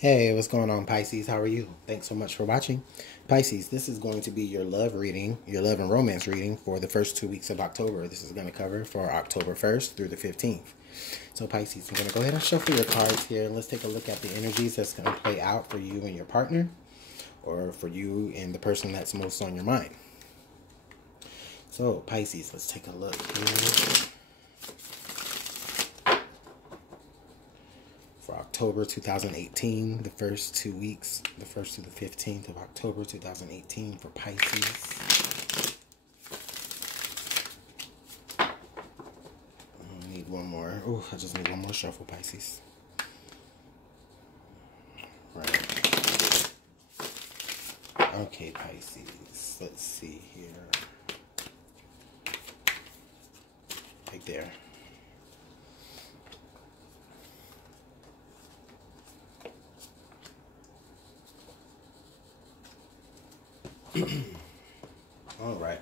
Hey, what's going on, Pisces? How are you? Thanks so much for watching. Pisces, this is going to be your love reading, your love and romance reading for the first 2 weeks of October. This is going to cover for October 1st through the 15th. So, Pisces, I'm going to go ahead and shuffle your cards here, and let's take a look at the energies that's going to play out for you and your partner, or for you and the person that's most on your mind. So, Pisces, let's take a look here. For October 2018, the first 2 weeks, the 1st to the 15th of October 2018 for Pisces. I need one more. Oh, I just need one more shuffle, Pisces. Right. Okay, Pisces. Let's see here. Right there. All right.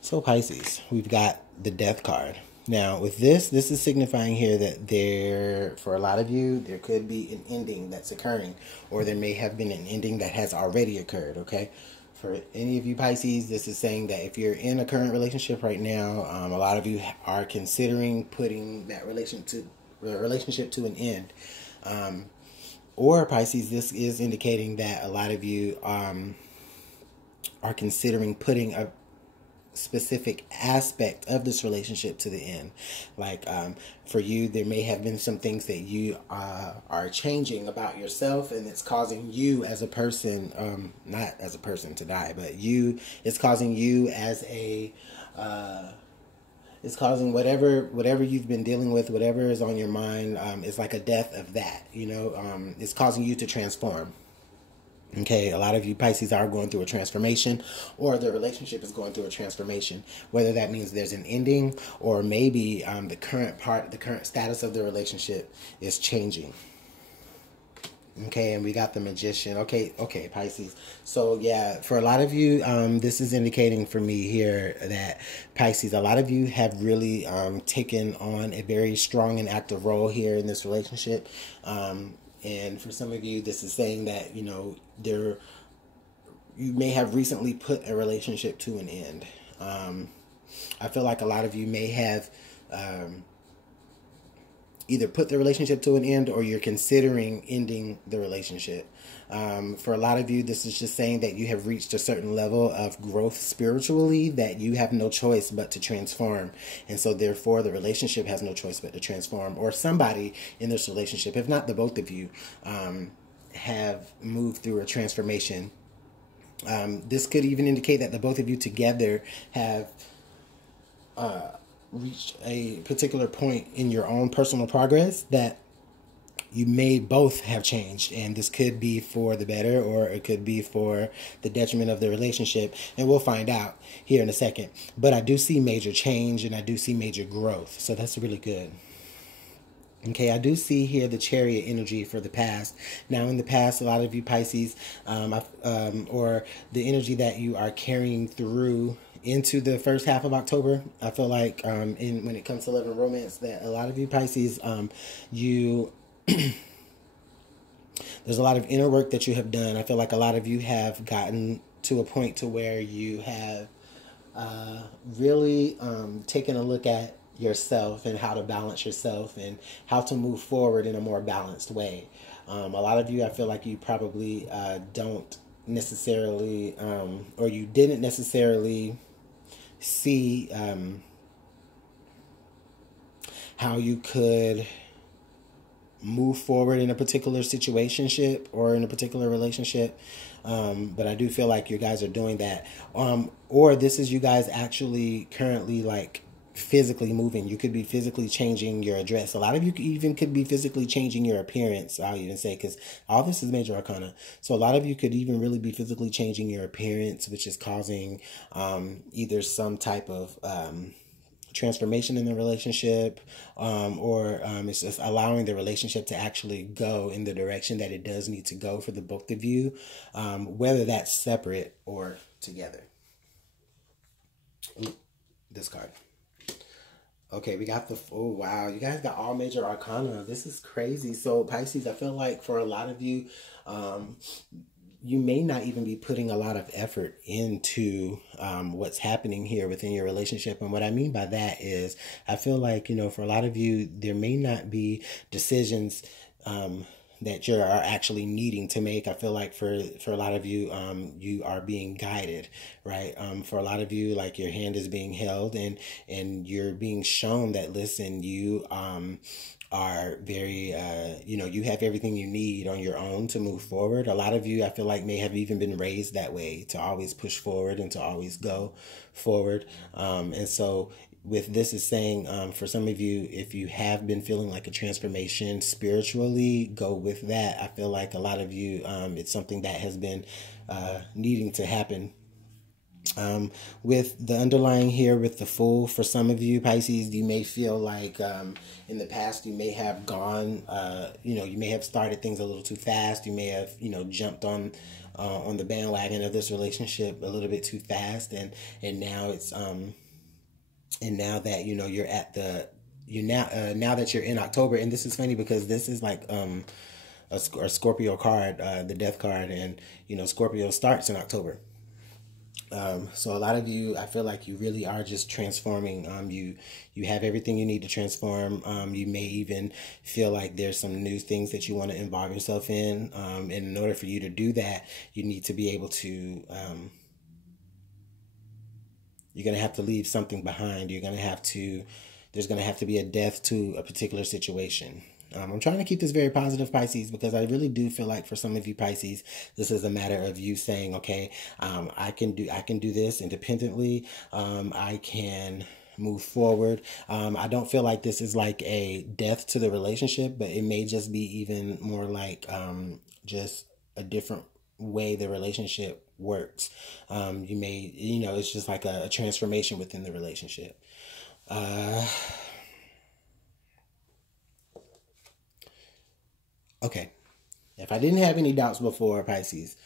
So Pisces, we've got the Death card. Now with this is signifying here that for a lot of you, there could be an ending that's occurring, or there may have been an ending that has already occurred, okay? For any of you Pisces, this is saying that if you're in a current relationship right now, a lot of you are considering putting that relationship to an end. Or Pisces, this is indicating that a lot of you are considering putting a specific aspect of this relationship to the end. Like for you, there may have been some things that you are changing about yourself, and it's causing you as a person, not as a person to die, but it's causing you as a it's causing whatever you've been dealing with, whatever is on your mind, it's like a death of that, it's causing you to transform. Okay, a lot of you Pisces are going through a transformation, or the relationship is going through a transformation. Whether that means there's an ending, or maybe the current status of the relationship is changing. Okay, and we got the Magician. Okay, Pisces. So yeah, for a lot of you, this is indicating for me here that Pisces, a lot of you have really taken on a very strong and active role here in this relationship. And for some of you, this is saying that, you may have recently put a relationship to an end. I feel like a lot of you may have either put the relationship to an end, or you're considering ending the relationship. For a lot of you, this is just saying that you have reached a certain level of growth spiritually that you have no choice but to transform. And so therefore the relationship has no choice but to transform, or somebody in this relationship, if not the both of you, have moved through a transformation. This could even indicate that the both of you together have reached a particular point in your own personal progress that you may both have changed, and this could be for the better, or it could be for the detriment of the relationship, and we'll find out here in a second. But I do see major change, and I do see major growth, so that's really good. Okay, I do see here the Chariot energy for the past. Now, in the past, a lot of you Pisces, or the energy that you are carrying through into the first half of October, I feel like when it comes to love and romance, that a lot of you Pisces, there's a lot of inner work that you have done. I feel like a lot of you have gotten to a point to where you have really taken a look at yourself and how to balance yourself and how to move forward in a more balanced way. A lot of you, I feel like you probably don't necessarily, or you didn't necessarily see how you could move forward in a particular situationship or in a particular relationship. But I do feel like you guys are doing that. Or this is you guys actually currently like physically moving. You could be physically changing your address. A lot of you even could be physically changing your appearance, I'll even say, because all this is major arcana. So a lot of you could even really be physically changing your appearance, which is causing either some type of transformation in the relationship, or it's just allowing the relationship to actually go in the direction that it does need to go for the both of you, whether that's separate or together. Ooh, this card. Okay, we got oh wow, you guys got all major arcana. This is crazy. So Pisces, I feel like for a lot of you, um, you may not even be putting a lot of effort into what's happening here within your relationship. And what I mean by that is, I feel like, for a lot of you, there may not be decisions that you are actually needing to make. I feel like for a lot of you, you are being guided, right? For a lot of you, like your hand is being held, and you're being shown that, listen, you are very, you have everything you need on your own to move forward. A lot of you, I feel like, may have even been raised that way, to always push forward and to always go forward. And so with this is saying, for some of you, if you have been feeling like a transformation spiritually, go with that. I feel like a lot of you, it's something that has been needing to happen. With the underlying here with the Fool, for some of you Pisces, you may feel like in the past you may have gone, you may have started things a little too fast. You may have, jumped on the bandwagon of this relationship a little bit too fast, and now it's and now that you're at the now that you're in October. And this is funny because this is like a Scorpio card, the Death card, and Scorpio starts in October. So a lot of you, I feel like you really are just transforming. You have everything you need to transform. You may even feel like there's some new things that you want to involve yourself in. And in order for you to do that, you need to be able to, you're going to have to leave something behind. There's going to have to be a death to a particular situation. I'm trying to keep this very positive, Pisces, because I really do feel like for some of you Pisces, this is a matter of you saying, okay, I can do this independently. I can move forward. I don't feel like this is like a death to the relationship, but it may just be even more like just a different way the relationship works. You may, it's just like a transformation within the relationship. Okay, if I didn't have any doubts before, Pisces,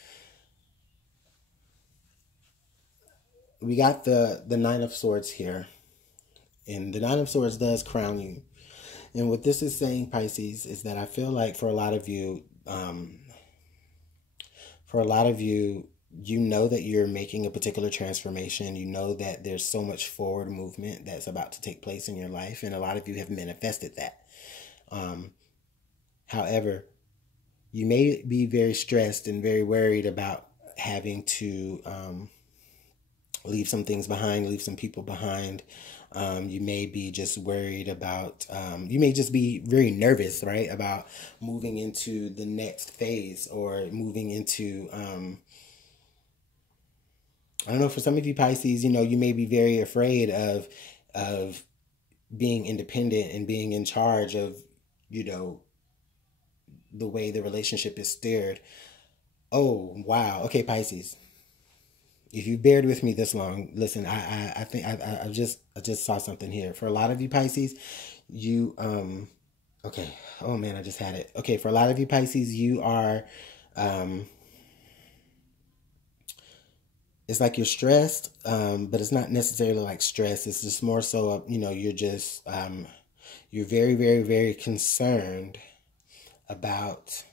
we got the Nine of Swords here. And the Nine of Swords does crown you. And what this is saying, Pisces, is that I feel like for a lot of you, you know that you're making a particular transformation. You know that there's so much forward movement that's about to take place in your life. And a lot of you have manifested that. However, you may be very stressed and very worried about having to leave some things behind, leave some people behind. You may be just worried about, you may just be very nervous, right, about moving into the next phase or moving into, I don't know, for some of you Pisces, you may be very afraid of being independent and being in charge of, the way the relationship is steered. Oh, wow. Okay, Pisces. If you bared with me this long, listen, I think I just saw something here. For a lot of you Pisces, you, okay. Oh man, I just had it. Okay, for a lot of you Pisces, you are, it's like you're stressed, but it's not necessarily like stress. It's just more so, you're just, you're very, very, very concerned about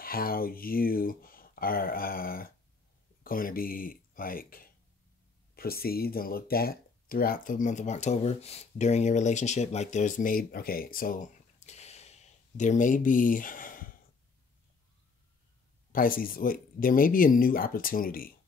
how you are going to be like perceived and looked at throughout the month of October during your relationship. Like there may be, Pisces, there may be a new opportunity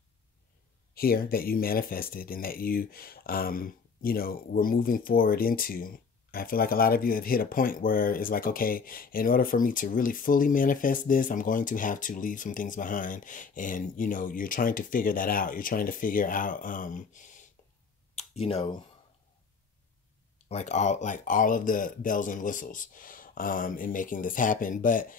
here that you manifested and that you were moving forward into. I feel like a lot of you have hit a point where it's like, okay, in order for me to really fully manifest this, I'm going to have to leave some things behind. And, you're trying to figure that out. You're trying to figure out, like all of the bells and whistles in making this happen. But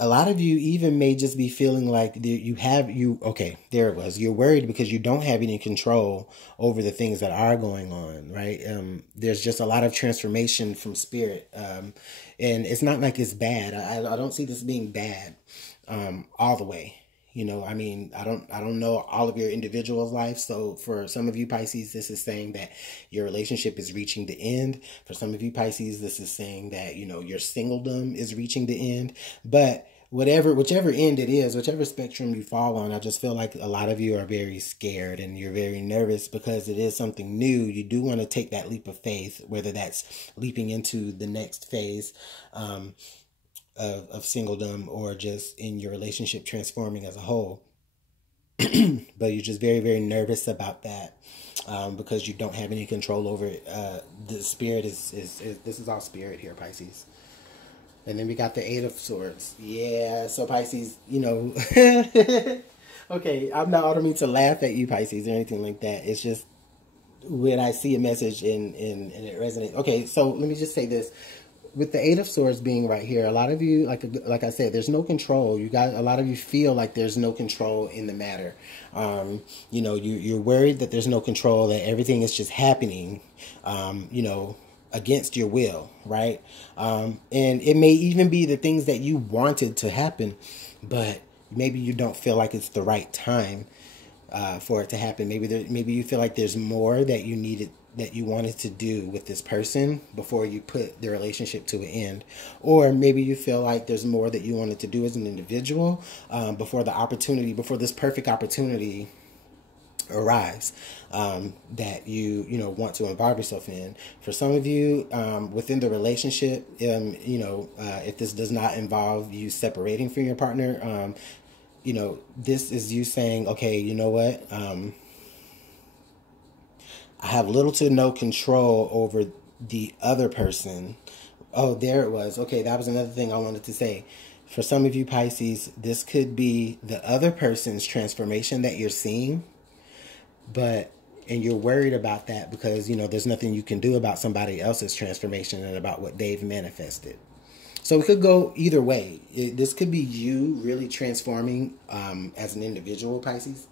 a lot of you even may just be feeling like okay, there it was. You're worried because you don't have any control over the things that are going on, right? There's just a lot of transformation from spirit. And it's not like it's bad. I don't see this being bad all the way. You know, I mean, I don't know all of your individual life. So for some of you Pisces, this is saying that your relationship is reaching the end. For some of you Pisces, this is saying that, you know, your singledom is reaching the end. But whichever end it is, whichever spectrum you fall on, I just feel like a lot of you are very scared and you're very nervous because it is something new. You do want to take that leap of faith, whether that's leaping into the next phase, of singledom, or just in your relationship transforming as a whole. But you're just very, very nervous about that, because you don't have any control over it. The spirit is this is all spirit here, Pisces. And then we got the Eight of Swords. Yeah, so Pisces, you know, okay, I don't mean to laugh at you, Pisces, or anything like that. It's just when I see a message and it resonates. Okay, so let me just say this. With the Eight of Swords being right here, a lot of you, like I said, there's no control. A lot of you feel like there's no control in the matter. You know, you're worried that there's no control, that everything is just happening, you know, against your will, right? And it may even be the things that you wanted to happen, but maybe you don't feel like it's the right time for it to happen. Maybe you feel like there's more that you wanted to do with this person before you put the relationship to an end, or maybe you feel like there's more that you wanted to do as an individual before this perfect opportunity arrives, that you know want to involve yourself in. For some of you, within the relationship, you know, if this does not involve you separating from your partner, you know, this is you saying, okay, you know what, I have little to no control over the other person. Oh, there it was. Okay, that was another thing I wanted to say. For some of you Pisces, this could be the other person's transformation that you're seeing, and you're worried about that because, you know, there's nothing you can do about somebody else's transformation and about what they've manifested. So it could go either way. This could be you really transforming as an individual, Pisces,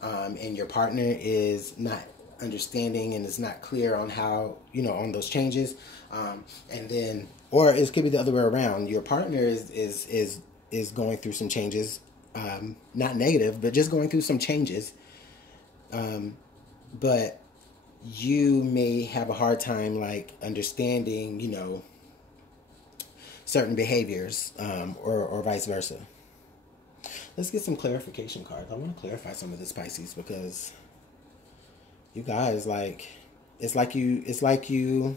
and your partner is not understanding and is not clear on how, you know, on those changes, and then, or it could be the other way around. Your partner is going through some changes, not negative, but just going through some changes, but you may have a hard time like understanding, you know, certain behaviors, or vice versa. Let's get some clarification cards. I want to clarify some of this, Pisces, because you guys, like, it's like you,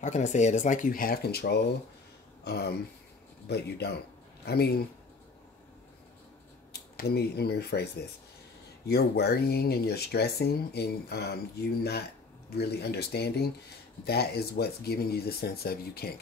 how can I say it? It's like you have control, but you don't. I mean, let me rephrase this. You're worrying and you're stressing and you not really understanding. That is what's giving you the sense of you can't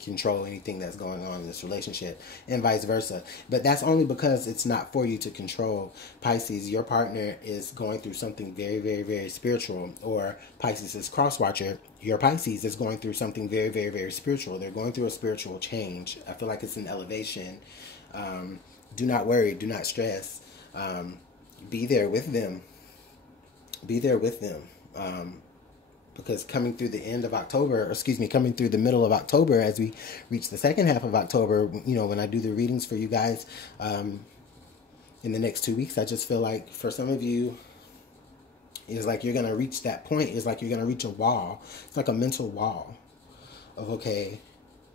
control anything that's going on in this relationship, and vice versa. But that's only because it's not for you to control. Pisces, your partner is going through something very, very, very spiritual, or Pisces is cross-watcher. Your Pisces is going through something very, very, very spiritual. They're going through a spiritual change. I feel like it's an elevation. Do not worry. Do not stress. Be there with them. Be there with them. Because coming through the end of October, coming through the middle of October, as we reach the second half of October, you know, when I do the readings for you guys in the next 2 weeks, I just feel like for some of you, it's like you're going to reach that point. It's like you're going to reach a wall. It's like a mental wall of, okay,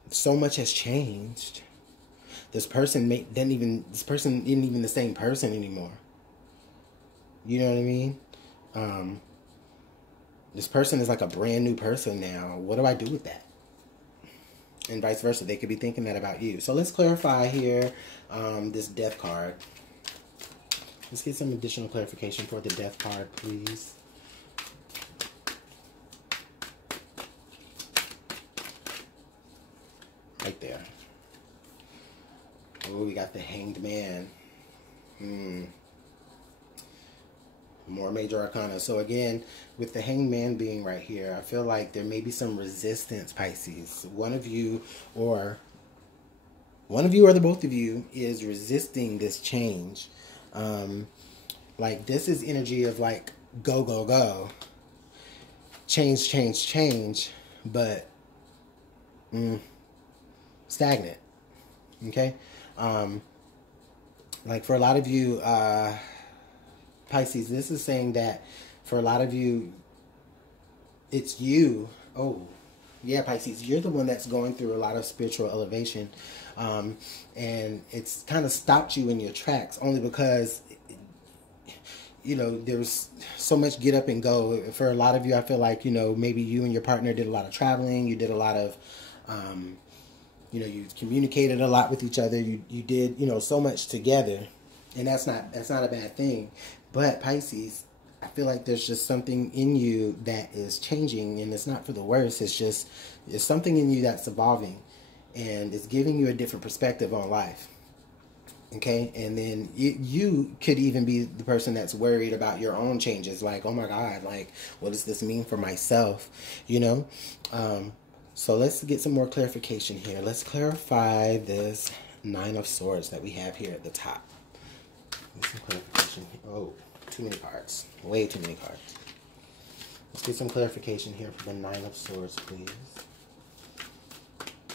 so much has changed. This person isn't even the same person anymore. You know what I mean? This person is like a brand new person now. What do I do with that? And vice versa. They could be thinking that about you. So let's clarify here this death card. Let's get some additional clarification for the death card, please. Right there. Oh, we got the Hanged Man. More major arcana. So again, with the Hanged Man being right here, I feel like there may be some resistance, Pisces. One of you or the both of you is resisting this change. Like this is energy of like go, go, go. Change, change, change. But stagnant. Okay? Like for a lot of you, Pisces, this is saying that for a lot of you, it's you. Oh, yeah, Pisces, you're the one that's going through a lot of spiritual elevation. And it's kind of stopped you in your tracks only because, you know, there's so much get up and go. For a lot of you, I feel like, you know, maybe you and your partner did a lot of traveling. You did a lot of, you know, you communicated a lot with each other. You did, you know, so much together. And that's not a bad thing. But Pisces, I feel like there's just something in you that is changing, and it's not for the worse. It's something in you that's evolving, and it's giving you a different perspective on life. Okay, and then you could even be the person that's worried about your own changes. Like, oh my God, like, what does this mean for myself? You know? So let's get some more clarification here. Let's clarify this Nine of Swords that we have here at the top. Get some clarification. Oh, too many cards. Way too many cards. Let's get some clarification here for the Nine of Swords, please.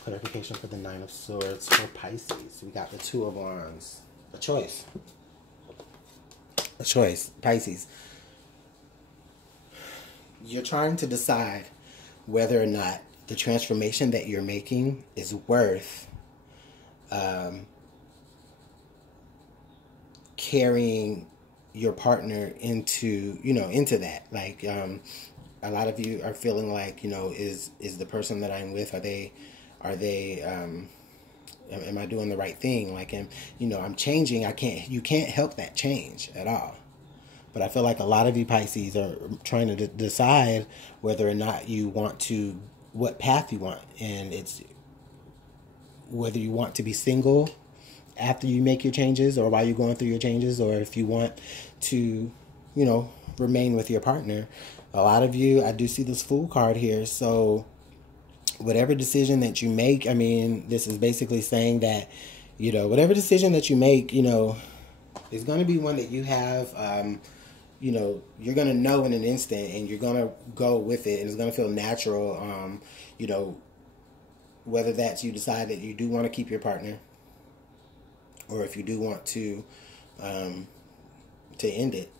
Clarification for the Nine of Swords for Pisces. We got the Two of Wands. A choice. A choice. Pisces. You're trying to decide whether or not the transformation that you're making is worth carrying your partner into, you know, into that. Like, a lot of you are feeling like, you know, is the person that I'm with, am I doing the right thing? Like, you know, I'm changing. You can't help that change at all. But I feel like a lot of you Pisces are trying to decide whether or not you want to, what path you want. And it's whether you want to be single after you make your changes, or while you're going through your changes, or if you want to, you know, remain with your partner. A lot of you, I do see this Fool card here. So whatever decision that you make, I mean, this is basically saying that, you know, whatever decision that you make, you know, is going to be one that you have, you know, you're going to know in an instant, and you're going to go with it, and it's going to feel natural. You know, whether that's you decide that you do want to keep your partner, or if you do want to end it.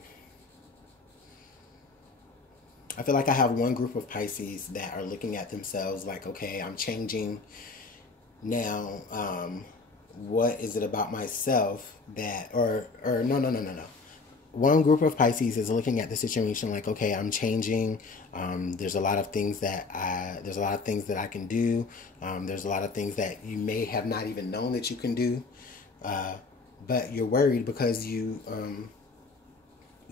I feel like I have one group of Pisces that are looking at themselves like, okay, I'm changing now. What is it about myself that, or no. One group of Pisces is looking at the situation like, okay, I'm changing. There's a lot of things that I can do. There's a lot of things that you may have not even known that you can do. But you're worried because you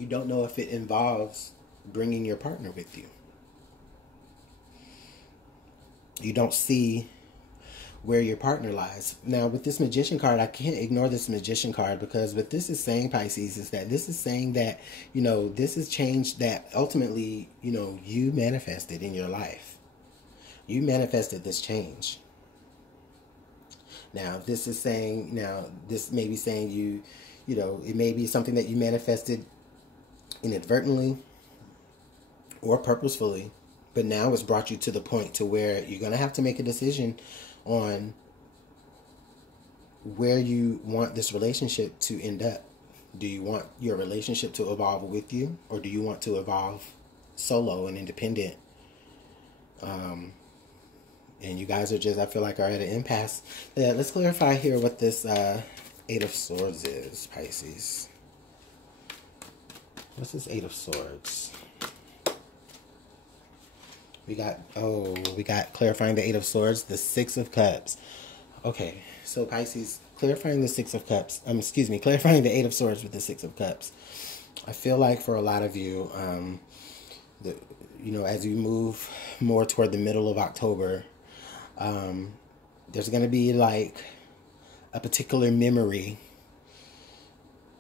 don't know if it involves bringing your partner with you. You don't see where your partner lies. Now, with this Magician card, I can't ignore this Magician card, because what this is saying, Pisces, is that this is saying that, you know, this is change that ultimately, you know, you manifested in your life. You manifested this change. Now, this may be saying you know, it may be something that you manifested inadvertently or purposefully, but now it's brought you to the point to where you're going to have to make a decision on where you want this relationship to end up. Do you want your relationship to evolve with you, or do you want to evolve solo and independent? And you guys are just, I feel like, are at an impasse. Yeah, let's clarify here what this Eight of Swords is, Pisces. What's this Eight of Swords? We got clarifying the Eight of Swords, the Six of Cups. Okay, so Pisces, clarifying the Six of Cups. Clarifying the Eight of Swords with the Six of Cups. I feel like for a lot of you, you know, as you move more toward the middle of October, there's going to be like a particular memory,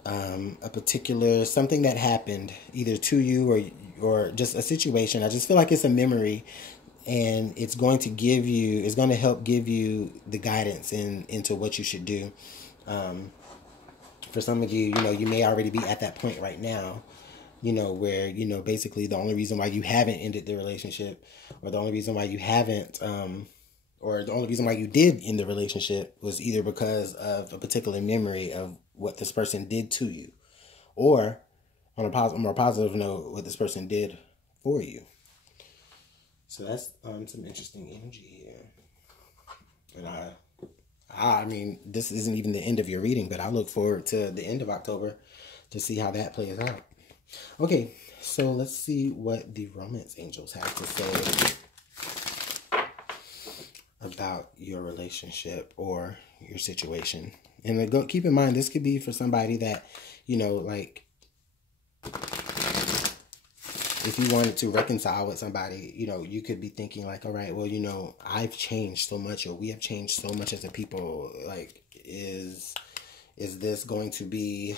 a particular something that happened either to you or just a situation. I just feel like it's a memory, and it's going to help give you the guidance into what you should do. For some of you, you know, you may already be at that point right now, you know, where, you know, basically the only reason why you haven't ended the relationship, or the only reason why you haven't, or the only reason why you did end the relationship was either because of a particular memory of what this person did to you, or on a more positive note, what this person did for you. So that's some interesting energy here. And I mean, this isn't even the end of your reading, but I look forward to the end of October to see how that plays out. Okay, so let's see what the romance angels have to say about your relationship or your situation. And keep in mind, this could be for somebody that, you know, like, if you wanted to reconcile with somebody, you know, you could be thinking like, all right, well, you know, I've changed so much, or we have changed so much as a people. Like, is this going to be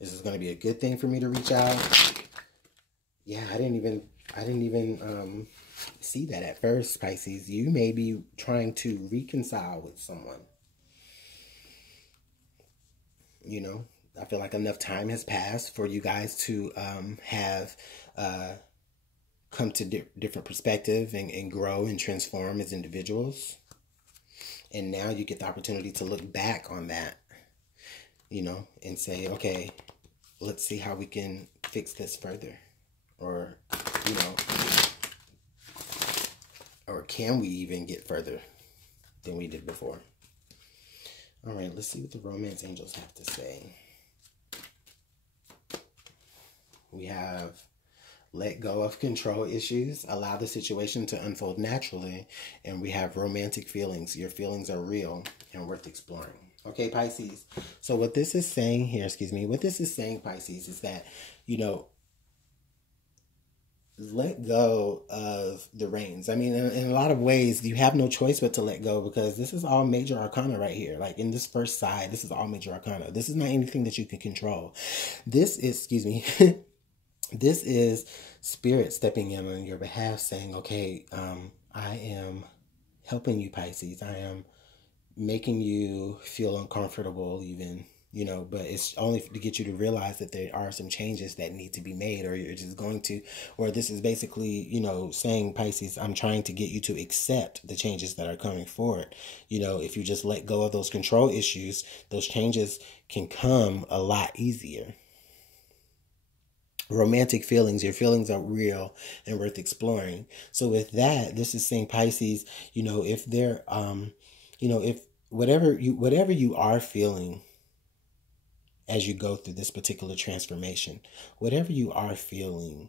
a good thing for me to reach out? Yeah, I didn't even see that at first, Pisces. You may be trying to reconcile with someone. You know, I feel like enough time has passed for you guys to have come to different perspective and grow and transform as individuals. And now you get the opportunity to look back on that, you know, and say, okay, let's see how we can fix this further. Or, you know, or can we even get further than we did before? All right, let's see what the romance angels have to say. We have let go of control issues, allow the situation to unfold naturally, and we have romantic feelings. Your feelings are real and worth exploring. Okay, Pisces. So what this is saying here, what this is saying, Pisces, is that, you know, let go of the reins. I mean, in a lot of ways, you have no choice but to let go, because this is all major arcana right here. Like, in this first side, this is all major arcana. This is not anything that you can control. This is, this is spirit stepping in on your behalf, saying, okay, I am helping you, Pisces. I am making you feel uncomfortable even, you know, but it's only to get you to realize that there are some changes that need to be made, or you're just going to, or this is basically, you know, saying, Pisces, I'm trying to get you to accept the changes that are coming forward. You know, if you just let go of those control issues, those changes can come a lot easier. Romantic feelings, your feelings are real and worth exploring. So with that, this is saying, Pisces, you know, if they're, you know, if whatever you are feeling as you go through this particular transformation, whatever you are feeling,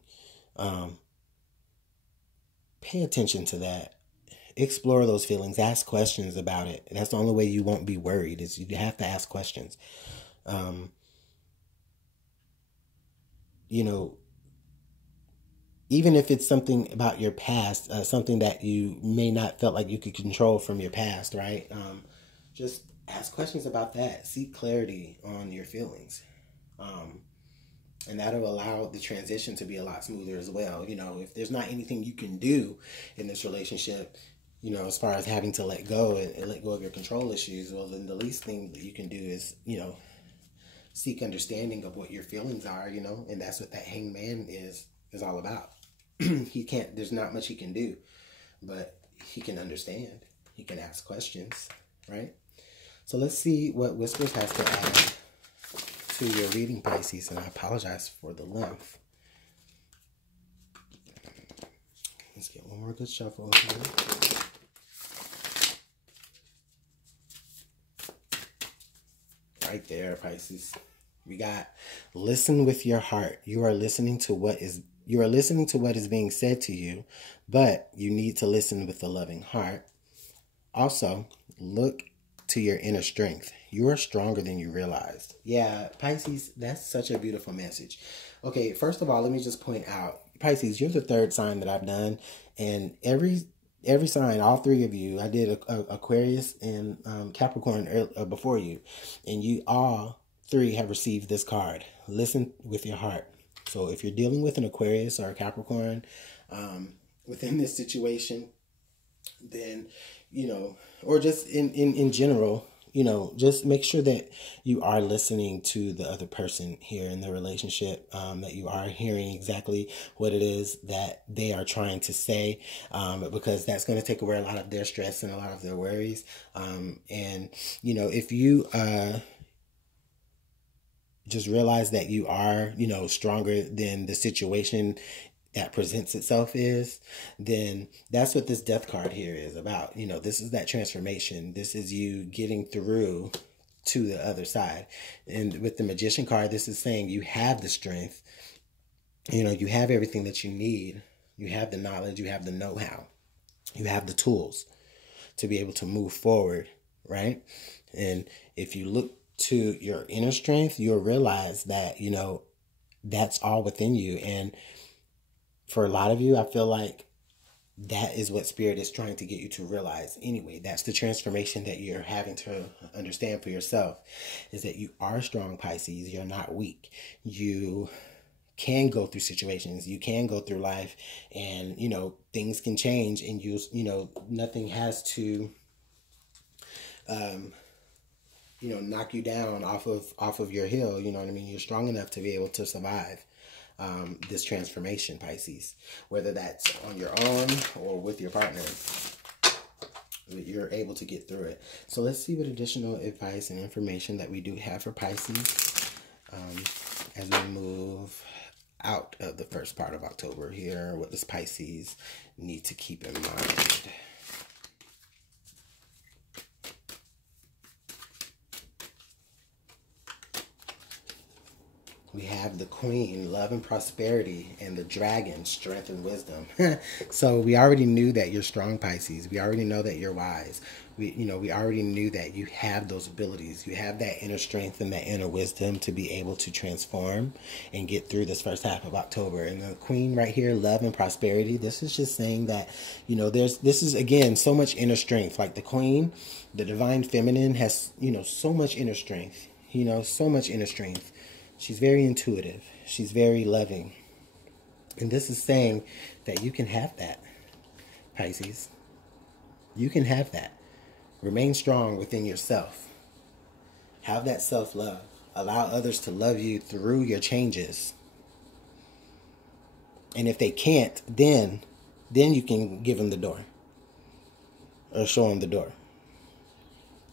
pay attention to that. Explore those feelings. Ask questions about it. That's the only way you won't be worried, is you have to ask questions. You know, even if it's something about your past, something that you may not felt like you could control from your past, right? Just ask questions about that. Seek clarity on your feelings. And that'll allow the transition to be a lot smoother as well. You know, if there's not anything you can do in this relationship, you know, as far as having to let go and let go of your control issues, well, then the least thing that you can do is, you know, seek understanding of what your feelings are, you know, and that's what that hangman is all about. There's not much he can do, but he can understand. He can ask questions, right? So let's see what Whispers has to add to your reading, Pisces, and I apologize for the length. Let's get one more good shuffle here. Right there, Pisces. We got listen with your heart. You are listening to what is being said to you, but you need to listen with a loving heart. Also, look to your inner strength. You are stronger than you realized. Yeah, Pisces, that's such a beautiful message. Okay, first of all, let me just point out, Pisces, you're the third sign that I've done, and every sign, all three of you, I did Aquarius and Capricorn before you, and you all three have received this card. Listen with your heart. So if you're dealing with an Aquarius or a Capricorn within this situation, then, you know, or just in general, you know, just make sure that you are listening to the other person here in the relationship, that you are hearing exactly what it is that they are trying to say, because that's going to take away a lot of their stress and a lot of their worries. And, you know, if you just realize that you are, you know, stronger than the situation that presents itself is, then that's what this death card here is about. You know, this is that transformation. This is you getting through to the other side. And with the Magician card, this is saying you have the strength. You know, you have everything that you need. You have the knowledge, you have the know-how, you have the tools to be able to move forward, right? And if you look to your inner strength, you'll realize that, you know, that's all within you. And for a lot of you, I feel like that is what Spirit is trying to get you to realize anyway. That's the transformation that you're having to understand for yourself, is that you are strong, Pisces. You're not weak. You can go through situations. You can go through life, and, you know, things can change, and you know, nothing has to, you know, knock you down off of your hill. You know what I mean? You're strong enough to be able to survive this transformation, Pisces, whether that's on your own or with your partner. You're able to get through it. So let's see what additional advice and information that we do have for Pisces as we move out of the first part of October here. What does Pisces need to keep in mind? We have the Queen, love and prosperity, and the Dragon, strength and wisdom. So we already knew that you're strong, Pisces. We already know that you're wise. We already knew that you have those abilities. You have that inner strength and that inner wisdom to be able to transform and get through this first half of October. And the Queen right here, love and prosperity. This is just saying that, you know, this is, again, so much inner strength. Like the Queen, the divine feminine has, you know, so much inner strength. You know, so much inner strength. She's very intuitive. She's very loving. And this is saying that you can have that, Pisces. You can have that. Remain strong within yourself. Have that self-love. Allow others to love you through your changes. And if they can't, then you can give them the door. Or show them the door.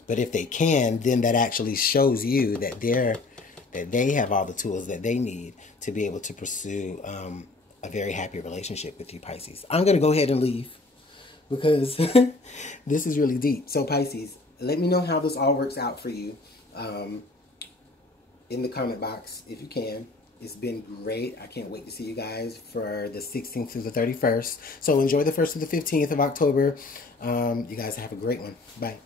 But if they can, then that actually shows you that they have all the tools that they need to be able to pursue a very happy relationship with you, Pisces. I'm going to go ahead and leave because this is really deep. So, Pisces, let me know how this all works out for you in the comment box if you can. It's been great. I can't wait to see you guys for the 16th through the 31st. So enjoy the 1st to the 15th of October. You guys have a great one. Bye.